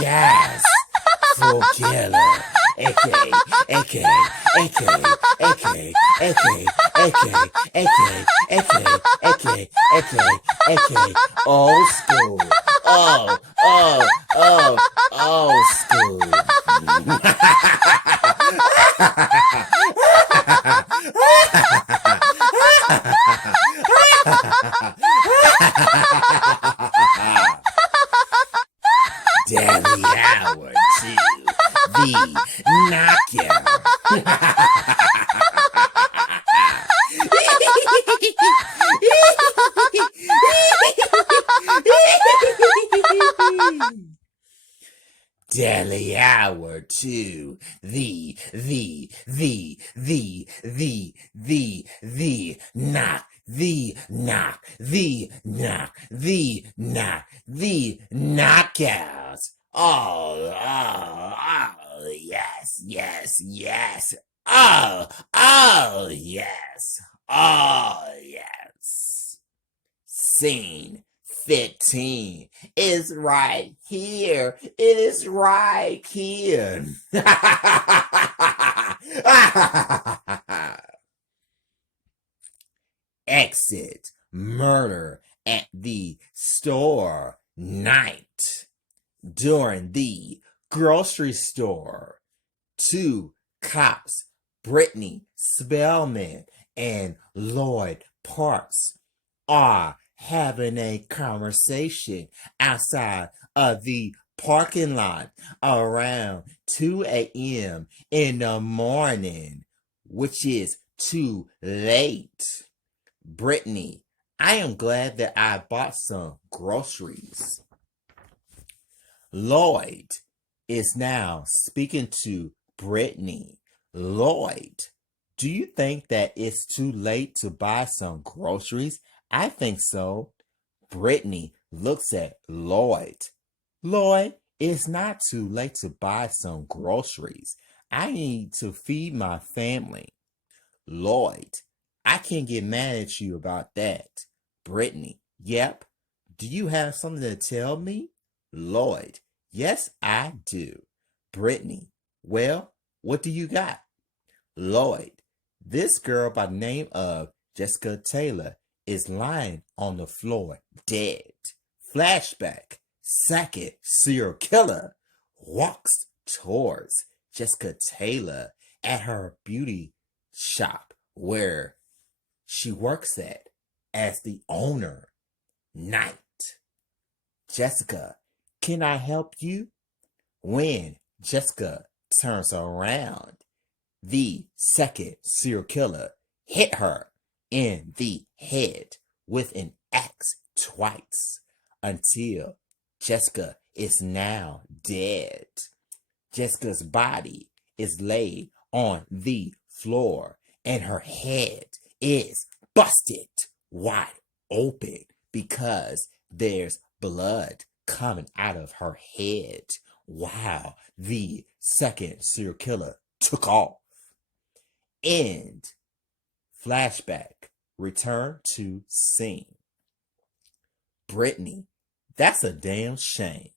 Yes, full killer. AK, AK, AK, AK, AK, AK, AK, AK, AK, AK, AK, old school. Old school. Daily Hour 2, the knockout. Daily Hour 2, the knockout. Yes, yes, yes. Yes. Yes. Scene 15 is right here. It is right here. Exit murder at the store night. During the grocery store, two cops, Brittany Spellman and Lloyd Parks, are having a conversation outside of the parking lot around 2 a.m. in the morning, which is too late. Brittany, I am glad that I bought some groceries. Lloyd is now speaking to Brittany. Lloyd, do you think that it's too late to buy some groceries? I think so. Brittany looks at Lloyd. Lloyd, it's not too late to buy some groceries. I need to feed my family. Lloyd, I can't get mad at you about that. Brittany, yep. Do you have something to tell me? Lloyd, yes, I do. Brittany, well, what do you got? Lloyd, this girl by the name of Jessica Taylor is lying on the floor dead. Flashback, second serial killer walks towards Jessica Taylor at her beauty shop where she works at as the owner. Night. Jessica, can I help you? When Jessica turns around, the second serial killer hit her in the head with an axe twice until Jessica is now dead. Jessica's body is laid on the floor and her head is busted wide open because there's blood coming out of her head while the second serial killer took off. End. Flashback. Return to scene. Brittany, that's a damn shame.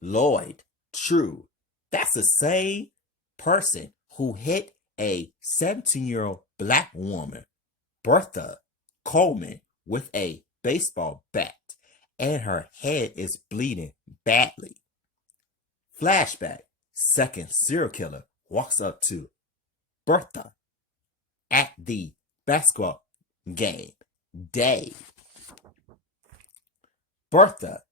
Lloyd, true. That's the same person who hit a 17-year-old black woman, Bertha Coleman, with a baseball bat, and her head is bleeding badly. Flashback. Second serial killer walks up to Bertha at the basketball game. Dave. Bertha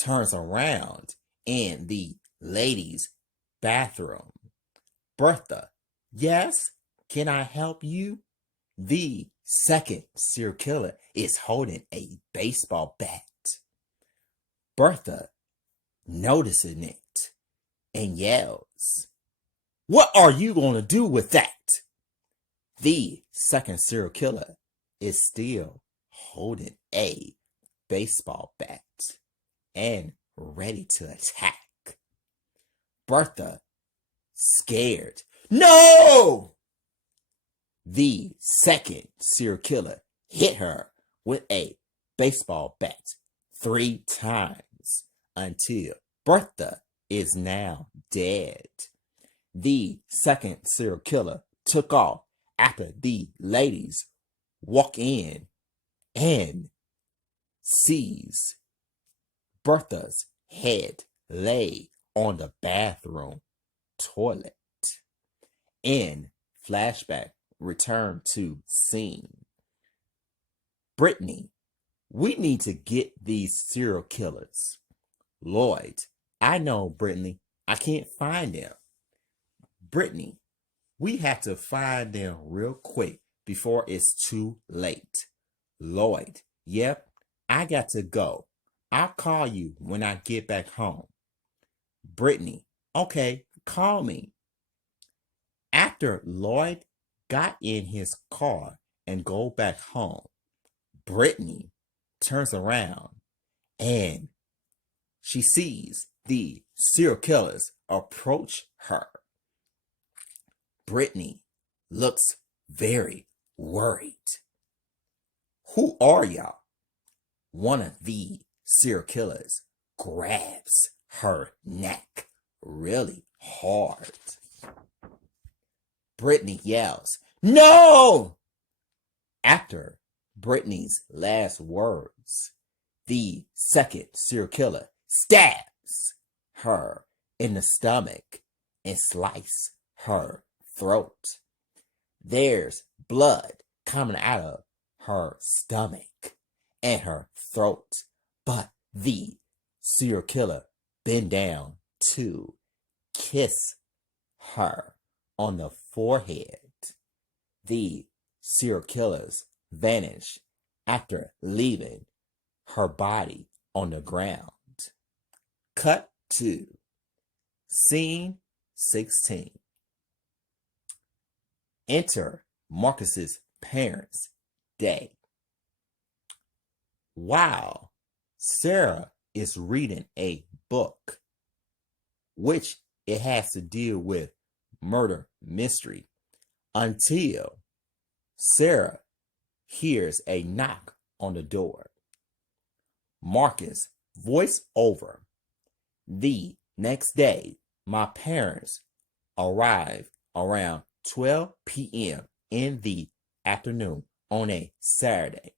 turns around and the ladies' bathroom. Bertha, yes, can I help you? The second serial killer is holding a baseball bat. Bertha noticing it and yells, "What are you going to do with that?" The second serial killer is still holding a baseball bat and ready to attack. Bertha, scared, "No!" The second serial killer hit her with a baseball bat 3 times until Bertha is now dead. The second serial killer took off after the ladies walk in and sees Bertha's head lay on the bathroom toilet. In flashback, return to scene. Brittany, we need to get these serial killers. Lloyd, I know, Brittany. I can't find them. Brittany, we have to find them real quick before it's too late. Lloyd, yep, I got to go. I'll call you when I get back home. Brittany, okay, call me. After Lloyd got in his car and go back home, Brittany turns around and she sees the serial killers approach her. Brittany looks very worried. Who are y'all? One of the serial killers grabs her neck really hard. Brittany yells, "No!" After Brittany's last words, the second serial killer stabs her in the stomach and slices her throat. There's blood coming out of her stomach and her throat, but the serial killer bend down to kiss her on the forehead. The serial killers vanish after leaving her body on the ground. Cut to scene 16. Enter Marcus's parents' day. While Sarah is reading a book, which it has to deal with murder mystery, until Sarah hears a knock on the door. Marcus voice over. The next day, my parents arrived around 12 p.m. in the afternoon on a Saturday.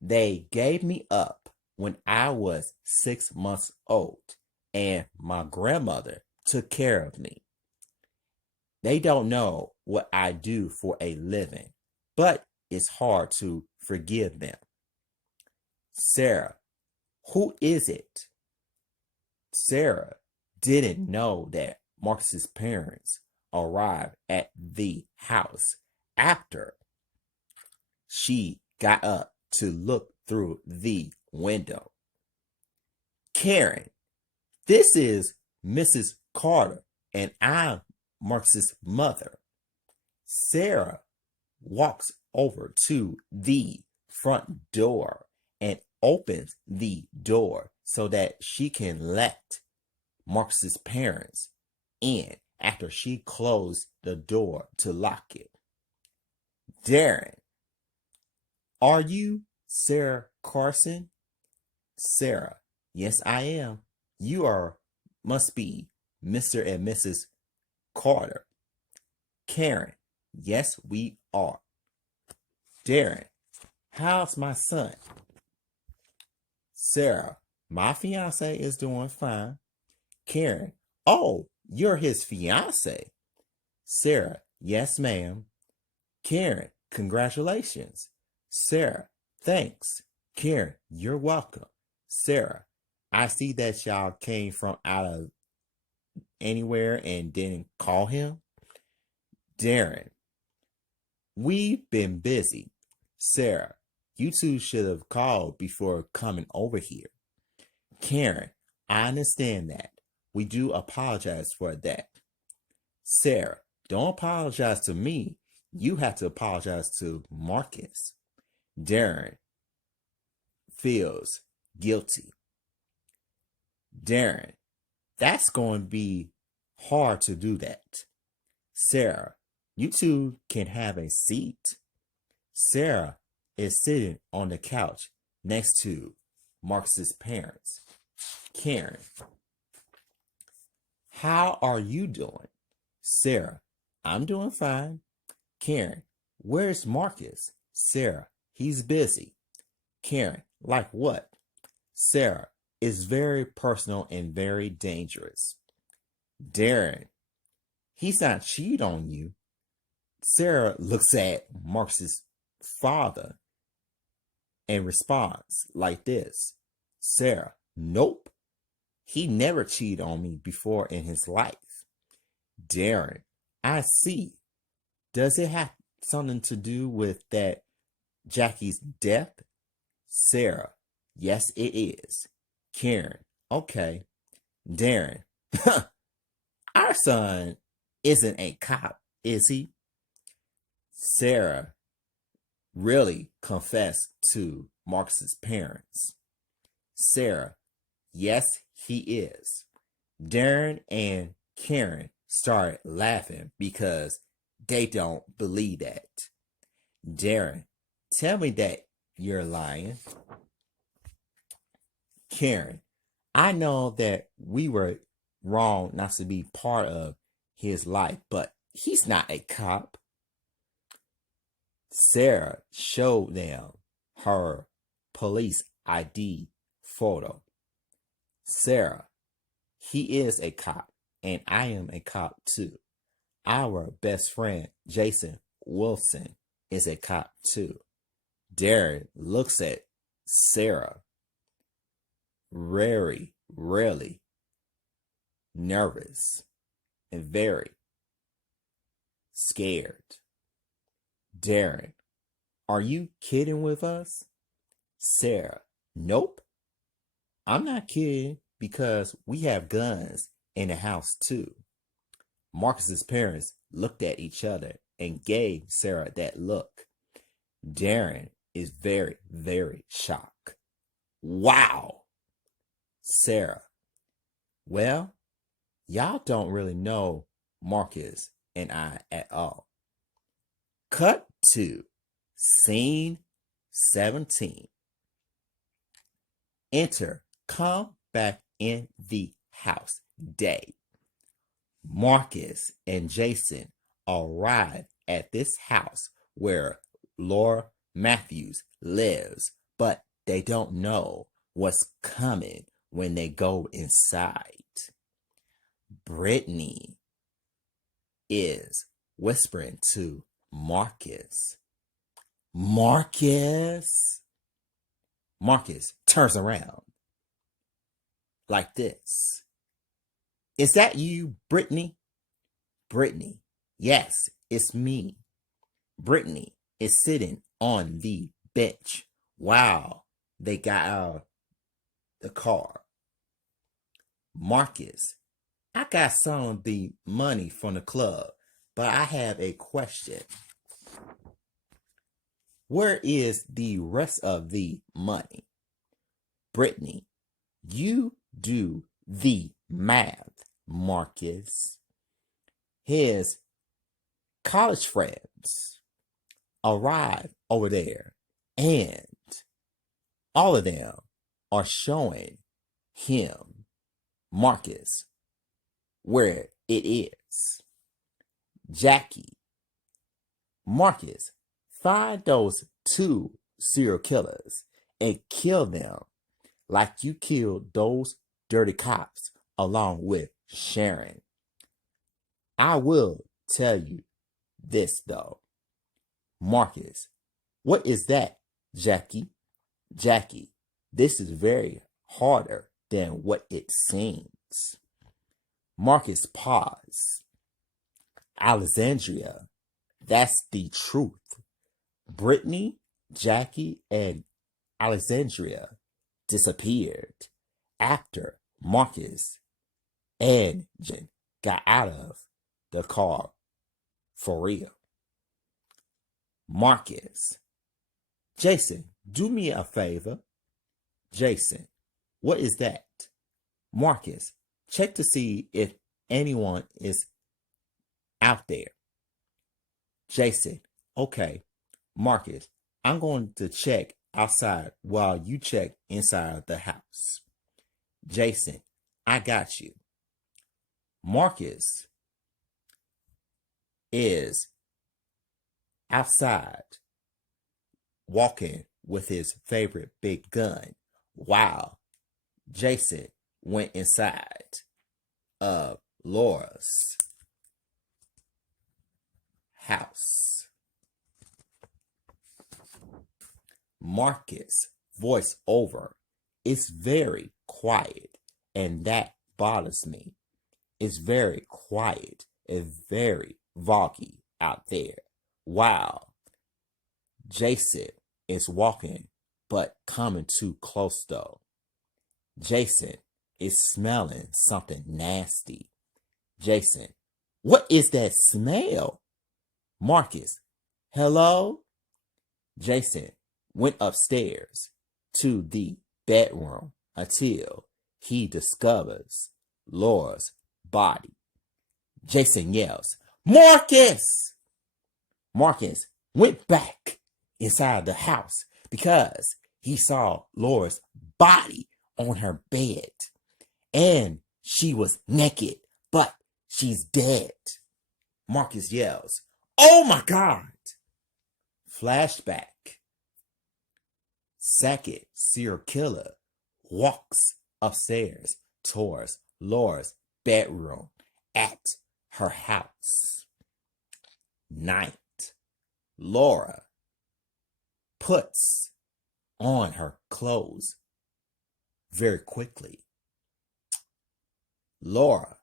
They gave me up when I was 6 months old, and my grandmother took care of me. They don't know what I do for a living, but it's hard to forgive them. Sarah, who is it? Sarah didn't know that Marcus's parents arrived at the house after she got up to look through the window. Karen, this is Mrs. Carter, and I'm Marcus's mother. Sarah walks over to the front door and opens the door so that she can let Marcus's parents in after she closed the door to lock it. Darren, are you Sarah Carson? Sarah, yes, I am. You must be Mr. and Mrs. Carter. Karen, yes, we are. Darren, how's my son? Sarah, my fiance is doing fine. Karen, oh, you're his fiance. Sarah, yes, ma'am. Karen, congratulations. Sarah, thanks. Karen, you're welcome. Sarah, I see that y'all came from out of anywhere and didn't call him? Darren, we've been busy. Sarah, you two should have called before coming over here. Karen, I understand that. We do apologize for that. Sarah, don't apologize to me. You have to apologize to Marcus. Darren feels guilty. Darren, that's going to be hard to do that. Sarah, you two can have a seat. Sarah is sitting on the couch next to Marcus's parents. Karen, how are you doing? Sarah, I'm doing fine. Karen, where's Marcus? Sarah, he's busy. Karen, like what? Sarah, it's very personal and very dangerous. Darren, he's not cheating on you. Sarah looks at Marcus's father and responds like this. Sarah, nope. He never cheated on me before in his life. Darren, I see. Does it have something to do with that Jackie's death? Sarah, yes it is. Karen, okay. Darren, our son isn't a cop, is he? Sarah really confessed to Marcus's parents. Sarah, yes, he is. Darren and Karen started laughing because they don't believe that. Darren, tell me that you're lying. Karen, I know that we were wrong not to be part of his life, but he's not a cop. Sarah showed them her police ID photo. Sarah, he is a cop, and I am a cop too. Our best friend, Jason Wilson, is a cop too. Darren looks at Sarah very, really nervous and very scared. Darren, are you kidding with us? Sarah, nope. I'm not kidding because we have guns in the house too. Marcus's parents looked at each other and gave Sarah that look. Darren is very, very shocked. Wow. Sarah, well, y'all don't really know Marcus and I at all. Cut to scene 17. Enter, come back in the house day. Marcus and Jason arrive at this house where Laura Matthews lives, but they don't know what's coming when they go inside. Brittany is whispering to Marcus. Marcus turns around like this. Is that you, Brittany? Brittany, yes, it's me. Brittany is sitting on the bench while they got out of the car. Marcus, I got some of the money from the club, but I have a question. Where is the rest of the money? Brittany, you do the math, Marcus. His college friends arrive over there, and all of them are showing him, Marcus, where it is. Jackie, Marcus, find those 2 serial killers and kill them like you killed those dirty cops along with Sharon. I will tell you this though. Marcus, what is that, Jackie? Jackie, this is very harder than what it seems. Marcus paused. Alexandria, that's the truth. Brittany, Jackie, and Alexandria disappeared after Marcus and Jen got out of the car for real. Marcus, Jason, do me a favor. Jason, what is that? Marcus, check to see if anyone is out there. Jason, okay. Marcus, I'm going to check outside while you check inside of the house. Jason, I got you. Marcus is outside walking with his favorite big gun while Jason went inside of Laura's house. Marcus' voice over is very quiet, and that bothers me. It's very quiet and very foggy out there. Wow. Jason is walking, but coming too close though. Jason is smelling something nasty. Jason, what is that smell? Marcus, hello? Jason went upstairs to the bedroom until he discovers Laura's body. Jason yells, Marcus! Marcus went back inside the house because he saw Laura's body on her bed. And she was naked, but she's dead. Marcus yells, oh my God! Flashback. Second serial killer walks upstairs towards Laura's bedroom at her house. Night. Laura puts on her clothes very quickly. Laura,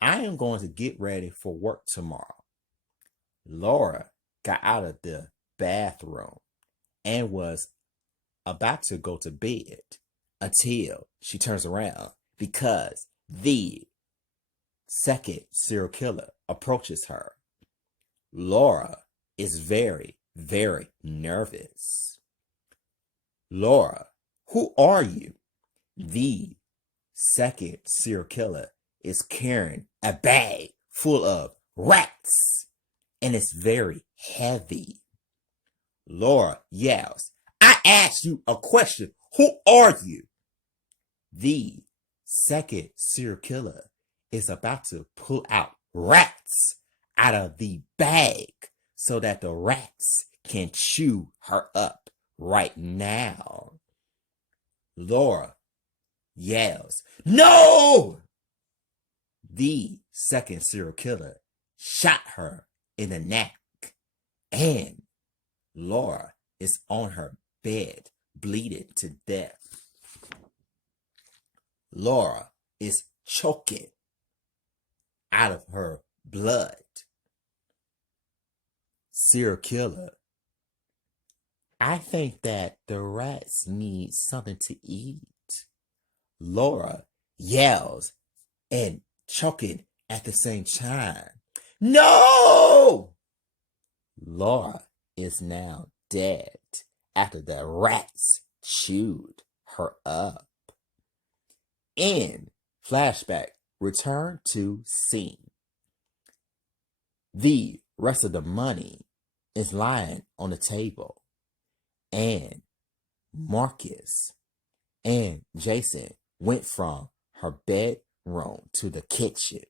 I am going to get ready for work tomorrow. Laura got out of the bathroom and was about to go to bed until she turns around because the second serial killer approaches her. Laura is very, very nervous. Laura, who are you? The second serial killer is carrying a bag full of rats, and it's very heavy. Laura yells, I asked you a question. Who are you? The second serial killer is about to pull out rats out of the bag so that the rats can chew her up right now. Laura yells, no! The second serial killer shot her in the neck, and Laura is on her bed bleeding to death. Laura is choking out of her blood. Serial killer, I think that the rats need something to eat. Laura yells and choking at the same time. No! Laura is now dead after the rats chewed her up. In flashback, return to scene. The rest of the money is lying on the table, and Marcus and Jason went from her bedroom to the kitchen.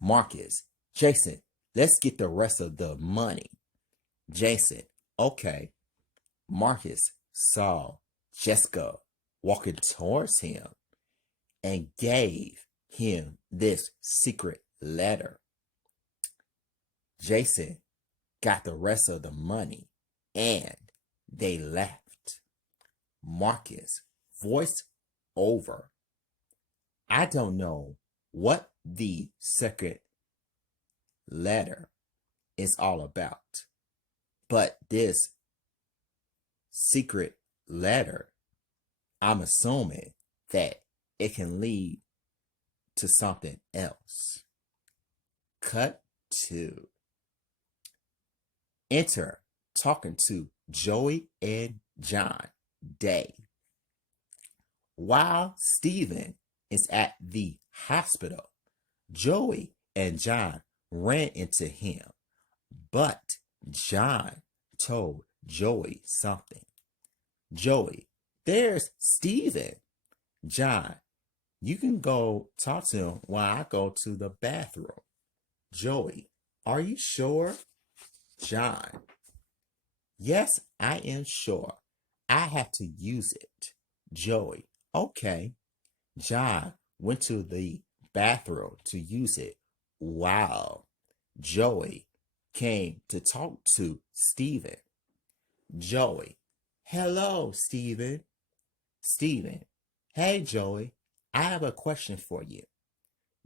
Marcus, Jason, let's get the rest of the money. Jason, okay. Marcus saw Jessica walking towards him and gave him this secret letter. Jason got the rest of the money and they left. Marcus, voice over. I don't know what the second letter is all about. But this secret letter, I'm assuming that it can lead to something else. Cut to enter talking to Joey and John Day. While Stephen is at the hospital, Joey and John ran into him, but John told Joey something. Joey, there's Stephen. John, you can go talk to him while I go to the bathroom. Joey, are you sure? John, yes, I am sure. I have to use it. Joey, okay. John went to the bathroom to use it while Joey came to talk to Stephen. Joey, hello, Stephen. Stephen, hey, Joey, I have a question for you.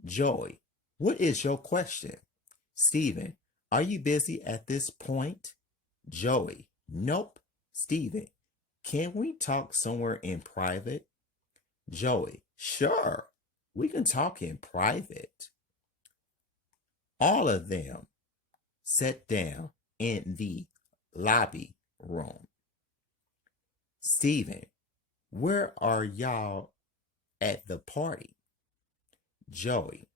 Joey, what is your question? Stephen, are you busy at this point? Joey, nope. Stephen, can we talk somewhere in private? Joey, sure, we can talk in private. All of them sat down in the lobby room. Stephen, where are y'all at the party? Joey,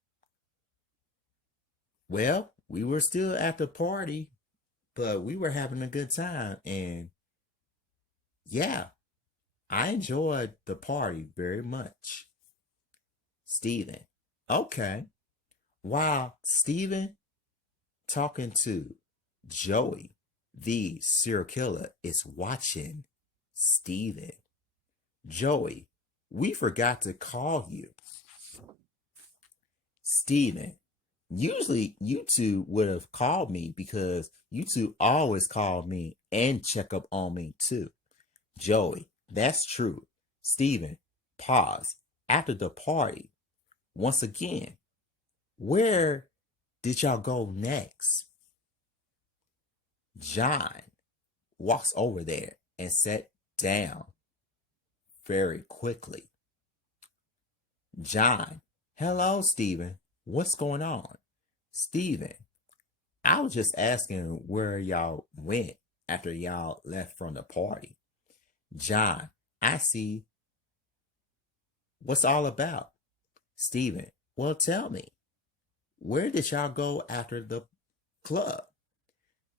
well, we were still at the party, but we were having a good time. And yeah, I enjoyed the party very much. Stephen, okay. While Stephen talking to Joey, the serial killer is watching Stephen. Joey, we forgot to call you. Stephen, usually you two would have called me because you two always call me and check up on me too. Joey, that's true. Stephen, pause. After the party, once again, where did y'all go next? John walks over there and sat down very quickly. John, hello, Stephen. What's going on? Stephen, I was just asking where y'all went after y'all left from the party. John, I see. What's all about? Stephen, well, tell me. Where did y'all go after the club?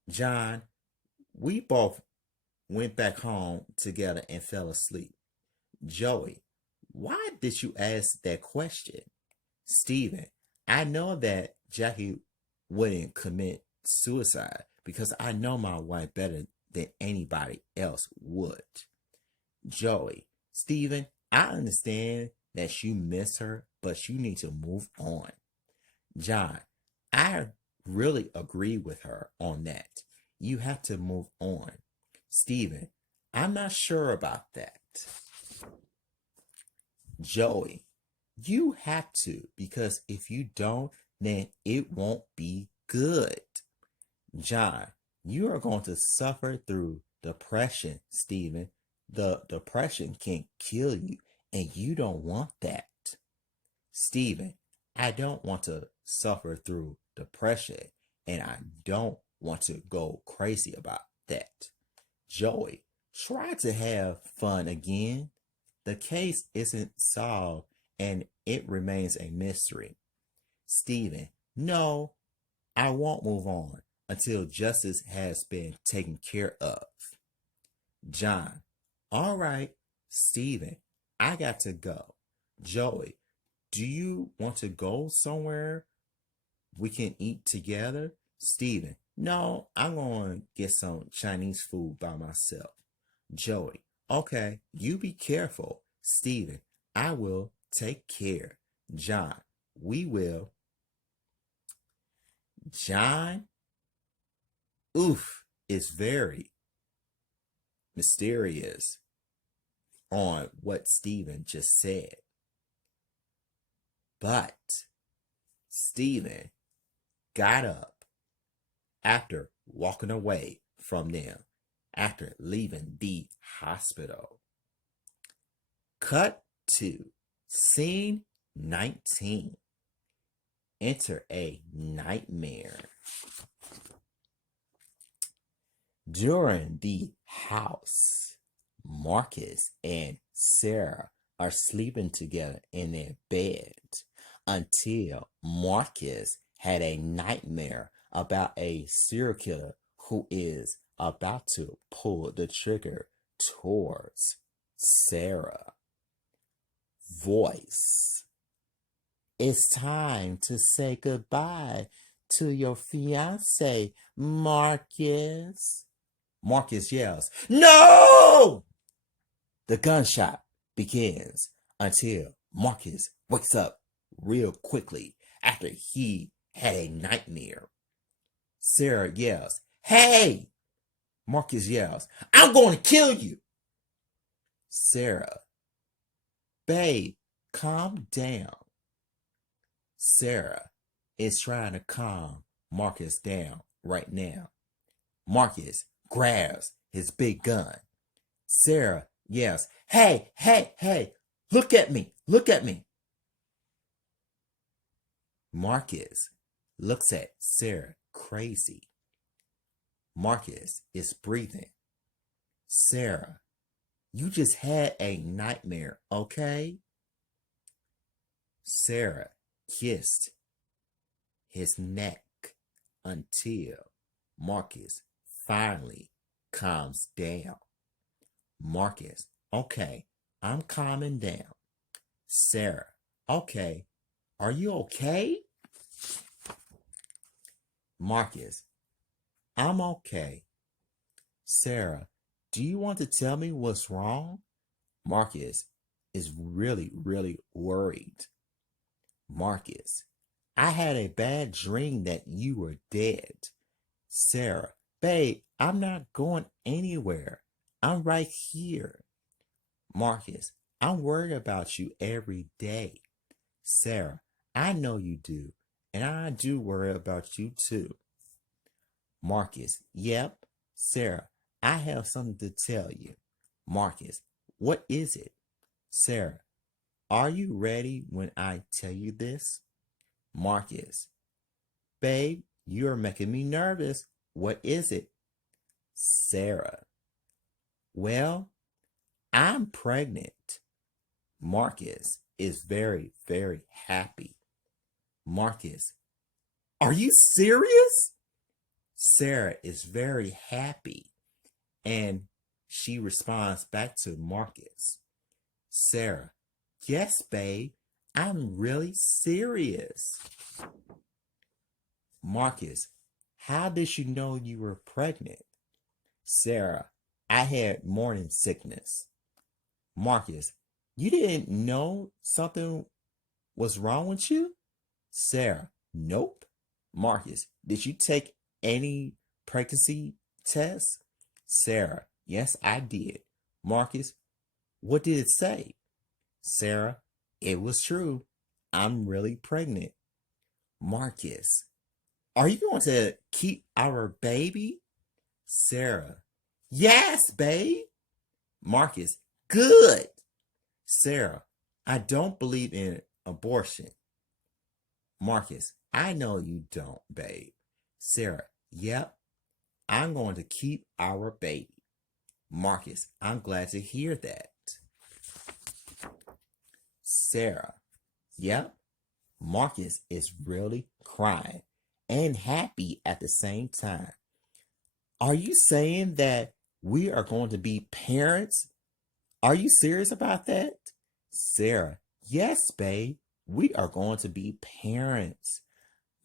John, we both went back home together and fell asleep. Joey, why did you ask that question? Stephen, I know that Jackie wouldn't commit suicide because I know my wife better than anybody else would. Joey, Stephen, I understand that you miss her, but you need to move on. John, I really agree with her on that. You have to move on. Stephen, I'm not sure about that. Joey, you have to, because if you don't, then it won't be good. John, you are going to suffer through depression, Stephen. The depression can kill you, and you don't want that. Stephen, I don't want to suffer through depression, and I don't want to go crazy about that. Joey, try to have fun again. The case isn't solved, and it remains a mystery. Stephen, no, I won't move on until justice has been taken care of. John, all right. Stephen, I got to go. Joey, do you want to go somewhere we can eat together? Stephen, no, I'm going to get some Chinese food by myself. Joey, okay, you be careful. Stephen, I will take care. John, we will. John, is very mysterious on what Stephen just said. But Stephen got up after walking away from them after leaving the hospital. Cut to scene 19. Enter a nightmare. During the house, Marcus and Sarah are sleeping together in their bed until Marcus had a nightmare about a serial killer who is about to pull the trigger towards Sarah. Voice. It's time to say goodbye to your fiance, Marcus. Marcus yells, "No!" The gunshot begins until Marcus wakes up real quickly after he had a nightmare. Sarah yells, "Hey!" Marcus yells, "I'm going to kill you!" Sarah, "Babe, calm down." Sarah is trying to calm Marcus down right now. Marcus grabs his big gun. Sarah yells, "Hey, hey, hey, look at me, look at me." Marcus looks at Sarah crazy. Marcus is breathing. Sarah, you just had a nightmare, okay? Sarah kissed his neck until Marcus finally calms down. Marcus, "Okay, I'm calming down." Sarah, "Okay, are you okay?" Marcus, "I'm okay." Sarah, "Do you want to tell me what's wrong?" Marcus is really, really worried. Marcus, "I had a bad dream that you were dead." Sarah, "Babe, I'm not going anywhere. I'm right here." Marcus, "I'm worried about you every day." Sarah, "I know you do, and I do worry about you too." Marcus, "Yep." Sarah, "I have something to tell you." Marcus, "What is it?" Sarah, "Are you ready when I tell you this?" Marcus, "Babe, you're making me nervous. What is it?" Sarah, "Well, I'm pregnant." Marcus is very, very happy. Marcus, "Are you serious?" Sarah is very happy and she responds back to Marcus. Sarah, "Yes, babe, I'm really serious." Marcus, "How did you know you were pregnant?" Sarah, "I had morning sickness." Marcus, "You didn't know something was wrong with you?" Sarah, "Nope." Marcus, "Did you take any pregnancy tests?" Sarah, "Yes, I did." Marcus, "What did it say?" Sarah, "It was true. I'm really pregnant." Marcus, "Are you going to keep our baby?" Sarah, "Yes, babe." Marcus, "Good." Sarah, "I don't believe in abortion." Marcus, "I know you don't, babe." Sarah, "Yep, I'm going to keep our baby." Marcus, "I'm glad to hear that." Sarah, "Yep." Marcus is really crying and happy at the same time. "Are you saying that we are going to be parents? Are you serious about that?" Sarah, "Yes, babe. We are going to be parents."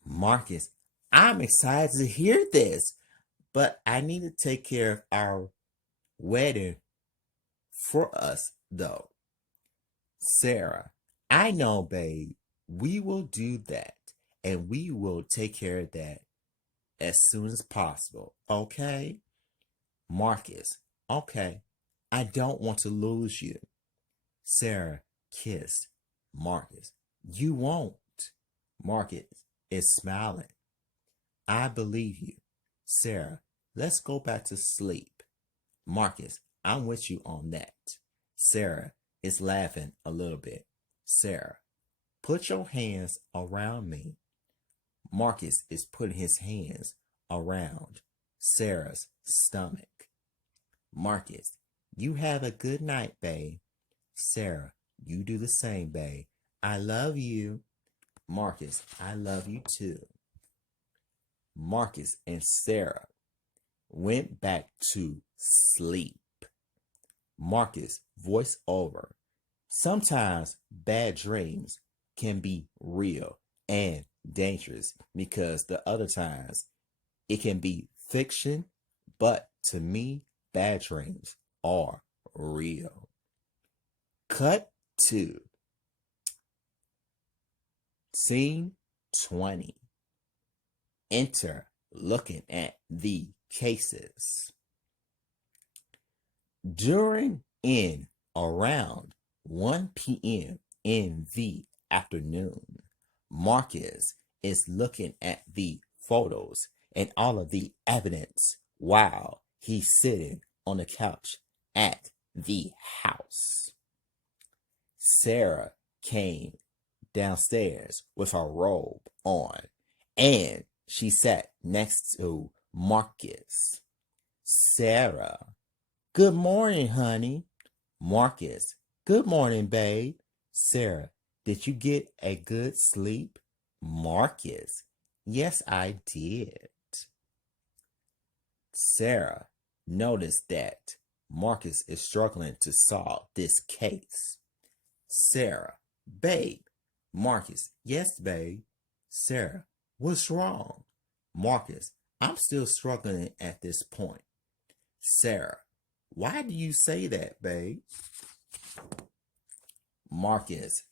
Marcus, "I'm excited to hear this, but I need to take care of our wedding for us, though." Sarah, "I know, babe. We will do that, and we will take care of that as soon as possible, okay?" Marcus, "Okay. I don't want to lose you." Sarah kissed Marcus. "You won't." Marcus, is smiling. I believe you. Sarah, let's go back to sleep. Marcus, I'm with you on that. Sarah is laughing a little bit. Sarah, put your hands around me. Marcus is putting his hands around Sarah's stomach. Marcus, you have a good night, babe. Sarah, you do the same, babe. I love you. Marcus, I love you too. Marcus and Sarah went back to sleep. Marcus, voice over. Sometimes bad dreams can be real and dangerous because the other times it can be fiction, but to me, bad dreams are real. Cut to scene 20. Enter looking at the cases. During in around 1 p.m. in the afternoon, Marcus is looking at the photos and all of the evidence while he's sitting on the couch at the house. Sarah came downstairs with her robe on and she sat next to Marcus. Sarah, good morning, honey. Marcus, good morning, babe. Sarah, did you get a good sleep? Marcus, yes, I did. Sarah noticed that Marcus is struggling to solve this case. Sarah, babe. Marcus, yes, babe. Sarah, what's wrong? Marcus, I'm still struggling at this point. Sarah, why do you say that, babe? Marcus,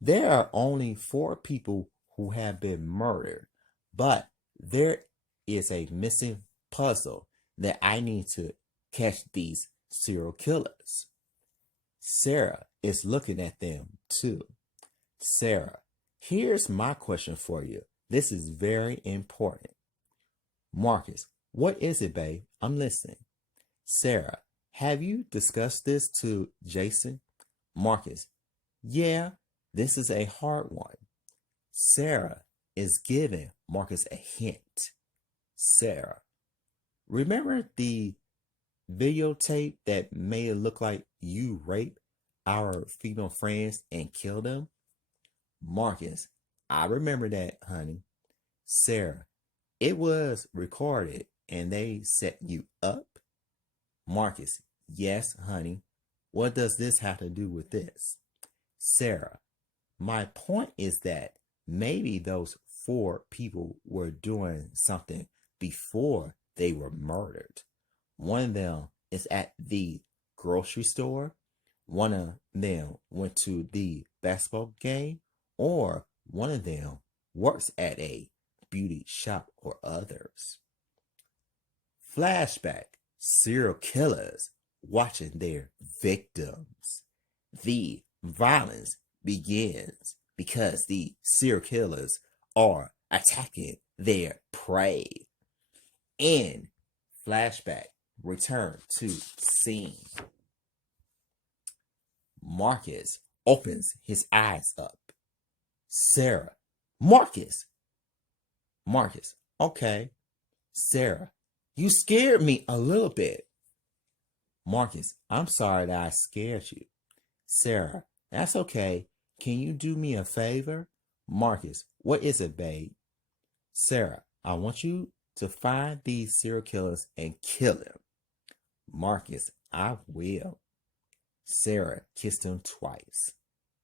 there are only 4 people who have been murdered, but there is a missing puzzle that I need to catch these serial killers. Sarah is looking at them too. Sarah, here's my question for you. This is very important. Marcus, what is it, babe? I'm listening. Sarah, have you discussed this to Jason? Marcus, yeah, this is a hard one. Sarah is giving Marcus a hint. Sarah, remember the videotape that made it look like you raped our female friends and killed them? Marcus, I remember that, honey. Sarah, it was recorded and they set you up? Marcus, yes, honey. What does this have to do with this? Sarah, my point is that maybe those 4 people were doing something before they were murdered. One of them is at the grocery store. One of them went to the basketball game, or one of them works at a beauty shop or others. Flashback, serial killers watching their victims. The violence begins because the serial killers are attacking their prey. In flashback, return to scene. Marcus opens his eyes up. Sarah, Marcus. Marcus, okay. Sarah, you scared me a little bit. Marcus, I'm sorry that I scared you. Sarah, that's okay. Can you do me a favor? Marcus, what is it, babe? Sarah, I want you to find these serial killers and kill them. Marcus, I will. Sarah kissed him twice.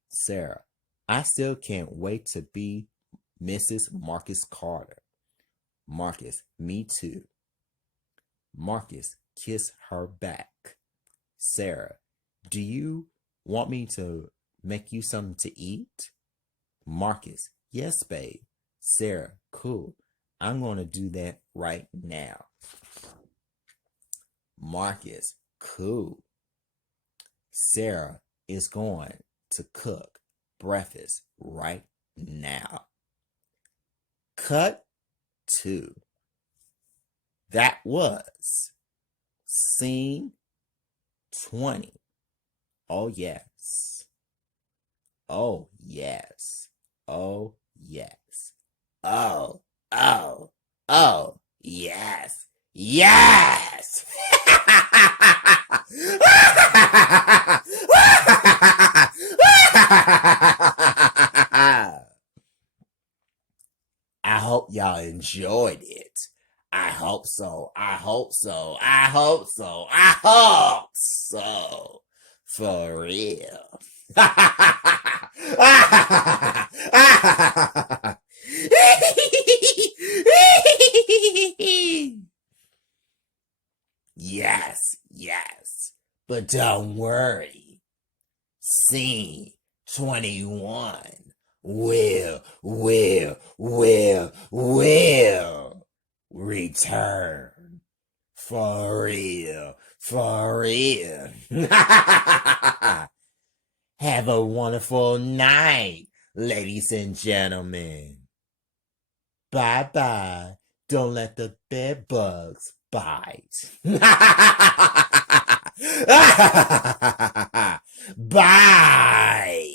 Sarah, I still can't wait to be Mrs. Marcus Carter. Marcus, me too. Marcus kissed her back. Sarah, do you want me to make you something to eat? Marcus, yes, babe. Sarah, cool. I'm going to do that right now. Marcus, cool. Sarah is going to cook breakfast right now. Cut 2. That was scene 20. Oh, yes. Oh, yes. Oh, yes. Oh, oh, oh, yes. Yes! I hope y'all enjoyed it. I hope so. I hope so. I hope so. I hope so. For real. Yes, yes. But don't worry. Scene 21 will return. For real. For real. Have a wonderful night, ladies and gentlemen. Bye-bye. Don't let the bed bugs bite. Bye.